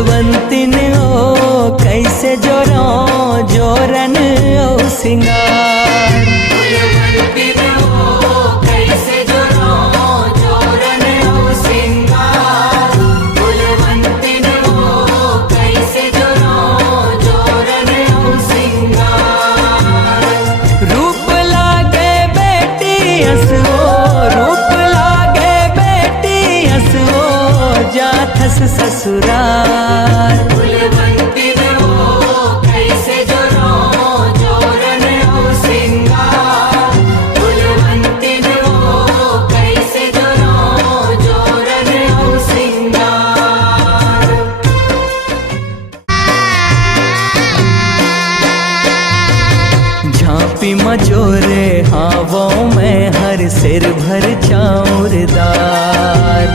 फुलवंतिन ओ कैसे जोरो जोरन ओ सिंगार। फुलवंतिन ओ कैसे जोरो जोरन ओ सिंगार। फुलवंतिन ओ कैसे जोरो जोरन ओ सिंगार। रूप लागे बेटी हंसो, रूप लागे बेटी हंसो जाथस ससुराल। फुलवंतिन ओ कैसे जोरो जोरन ओ सिंगार। फुलवंतिन ओ कैसे जोरो जोरन ओ सिंगार। झांपी मजोरे हावों में हर सिर भर चाउरदार।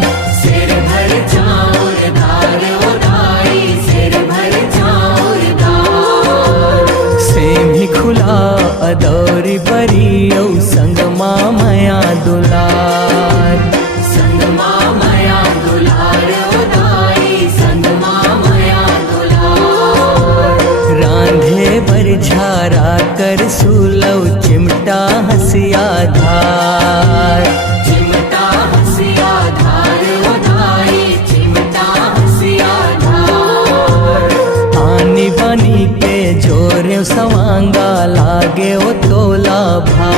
सिर भर चाउरदार उदाई सिर भर चाउरदार। सेमी खुला अदौरी बरी औ संग मामया दुलार। संग मामया दुलार उदाई संग मामया दुलार। रांधे बर झारा कर सुलव चिमटा हसिया धार। चिमटा हसिया धार उदाई चिमटा हसिया धार। आनी बानी के जोरे सवांगा लागे ओ तोला भा।